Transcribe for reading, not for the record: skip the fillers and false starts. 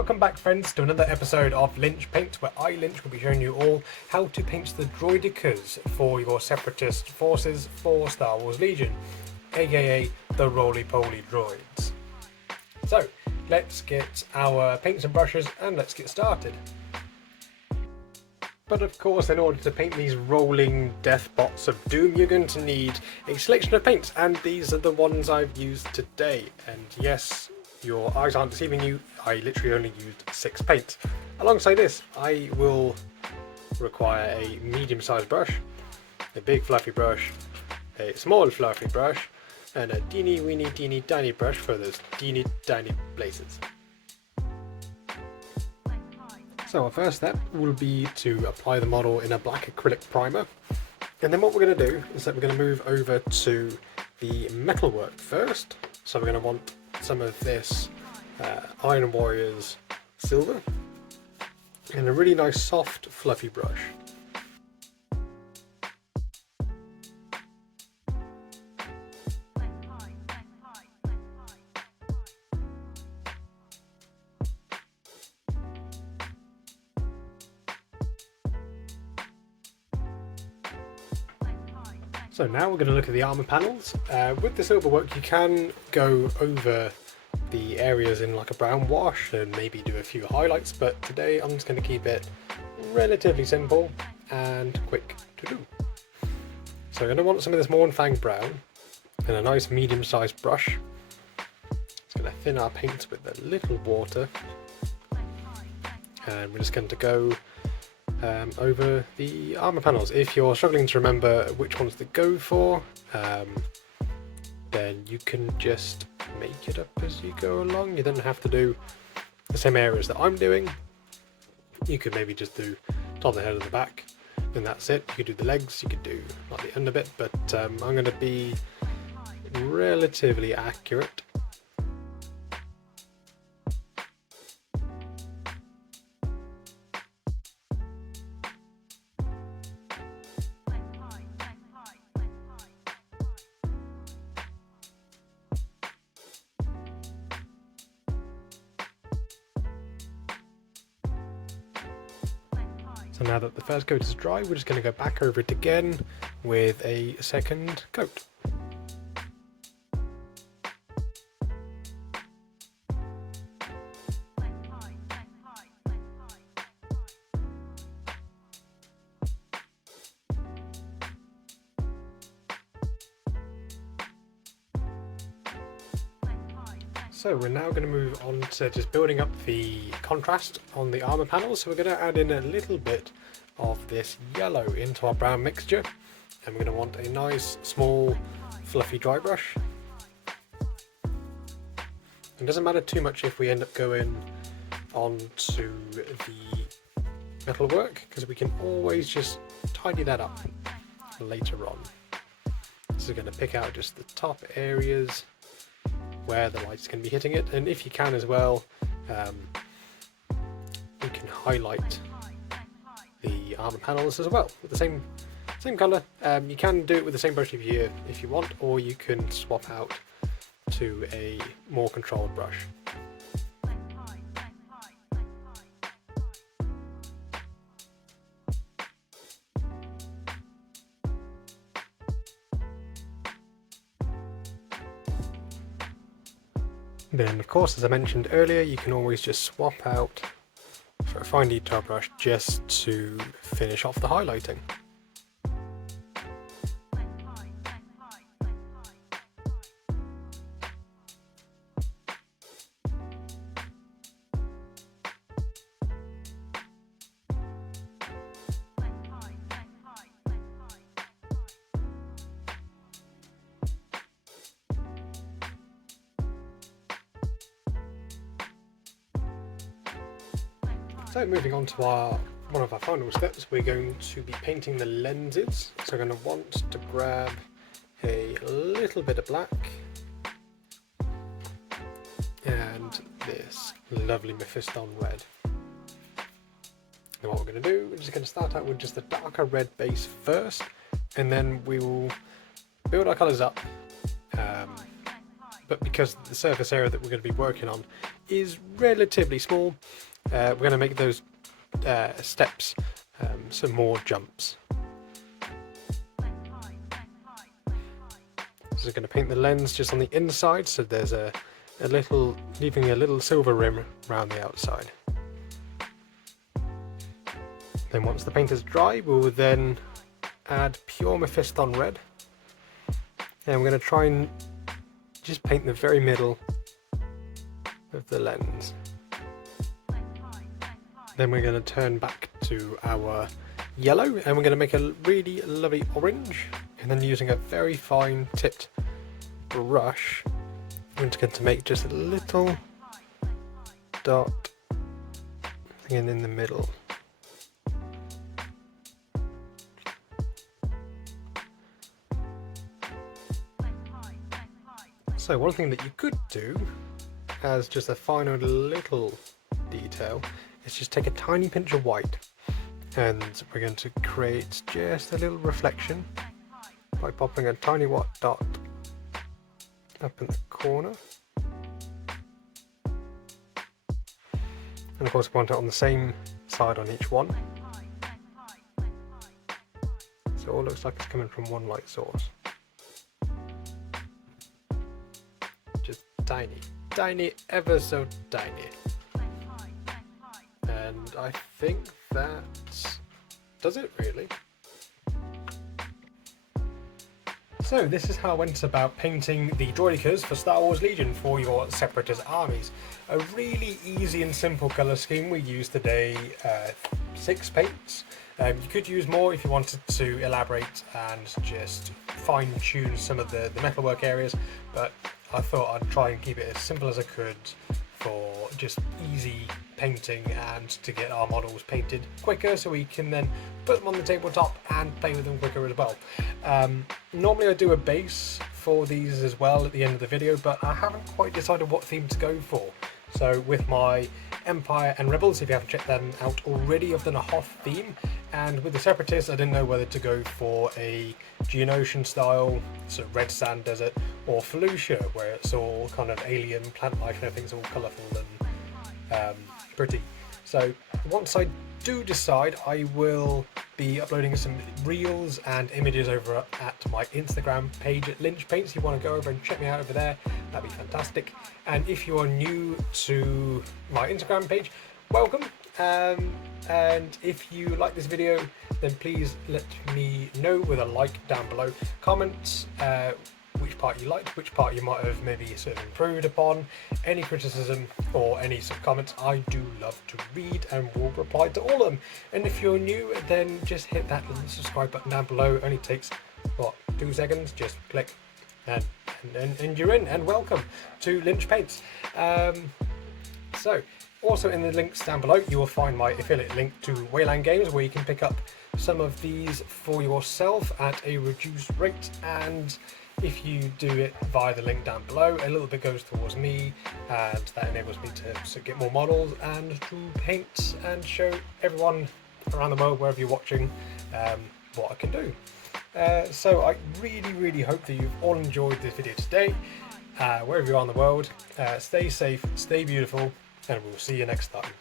Welcome back, friends, to another episode of Lynch Paint, where I, Lynch, will be showing you all how to paint the Droidekas for your separatist forces for Star Wars Legion, aka the roly-poly droids. So, let's get our paints and brushes and let's get started. But of course, in order to paint these rolling death bots of doom, you're going to need a selection of paints, and these are the ones I've used today. And yes, your eyes aren't deceiving you, I literally only used 6 paints. Alongside this, I will require a medium-sized brush, a big fluffy brush, a small fluffy brush, and a teeny weeny teeny tiny brush for those teeny tiny places. So our first step will be to apply the model in a black acrylic primer, and then what we're going to do is that we're going to move over to the metalwork first. So we're going to want some of this Iron Warriors silver and a really nice soft fluffy brush. So now we're going to look at the armour panels. With the silver work you can go over the areas in like a brown wash and maybe do a few highlights, but today I'm just going to keep it relatively simple and quick to do. So we're going to want some of this Mornfang brown and a nice medium-sized brush. Just going to thin our paints with a little water, and we're just going to go over the armour panels. If you're struggling to remember which ones to go for, then you can just make it up as you go along. You don't have to do the same areas that I'm doing. You could maybe just do top of the head and the back, and that's it. You could do the legs, you could do like the under bit, but I'm going to be relatively accurate. So now that the first coat is dry, we're just going to go back over it again with a second coat. So we're now going to move on to just building up the contrast on the armour panels. So we're going to add in a little bit of this yellow into our brown mixture, and we're going to want a nice small fluffy dry brush. It doesn't matter too much if we end up going onto the metalwork, because we can always just tidy that up later on. So we're going to pick out just the top areas where the light's going to be hitting it, and if you can as well, you can highlight the armour panels as well with the same colour. You can do it with the same brush if you want, or you can swap out to a more controlled brush. Then of course, as I mentioned earlier, you can always just swap out for a fine detail brush just to finish off the highlighting. So moving on to one of our final steps, we're going to be painting the lenses. So we're going to want to grab a little bit of black and this lovely Mephiston red. And what we're going to do, we're just going to start out with just a darker red base first, and then we will build our colours up but because the surface area that we're going to be working on is relatively small, we're going to make those steps some more jumps. So we're going to paint the lens just on the inside, so there's a little, leaving a little silver rim around the outside. Then once the paint is dry, we will then add pure Mephiston red, and we're going to try and just paint the very middle of the lens. Then we're going to turn back to our yellow, and we're going to make a really lovely orange, and then using a very fine tipped brush, I'm just going to make just a little dot in the middle. So one thing that you could do as just a final little detail is just take a tiny pinch of white, and we're going to create just a little reflection by popping a tiny white dot up in the corner. And of course we want it on the same side on each one, so it all looks like it's coming from one light source. Just tiny, ever so tiny. And I think that does it really. So this is how I went about painting the Droidekas for Star Wars Legion for your Separatist armies. A really easy and simple colour scheme. We used today 6 paints. You could use more if you wanted to elaborate and just fine tune some of the metalwork areas, but I thought I'd try and keep it as simple as I could for just easy painting and to get our models painted quicker, so we can then put them on the tabletop and play with them quicker as well. Normally I do a base for these as well at the end of the video, but I haven't quite decided what theme to go for. So with my Empire and Rebels, if you haven't checked them out already, I've done a Hoth theme, and with the Separatists I didn't know whether to go for a Geonosian style, sort of red sand desert, or Felucia, where it's all kind of alien plant life and everything's all colourful and pretty. So once I do decide, I will be uploading some reels and images over at my Instagram page at Lynch Paints. If you want to go over and check me out over there, that'd be fantastic. And if you are new to my Instagram page, welcome. And if you like this video, then please let me know with a like down below. Comment which part you liked, which part you might have maybe sort of improved upon, any criticism or any sort of comments. I do love to read and will reply to all of them. And if you're new, then just hit that little subscribe button down below. It only takes, what, 2 seconds? Just click and you're in, and welcome to Lynch Paints. So also in the links down below you will find my affiliate link to Wayland Games, where you can pick up some of these for yourself at a reduced rate, and if you do it via the link down below, a little bit goes towards me, and that enables me to get more models and to paint and show everyone around the world, wherever you're watching, what I can do. So I really hope that you've all enjoyed this video today, wherever you are in the world. Stay safe, stay beautiful, and we'll see you next time.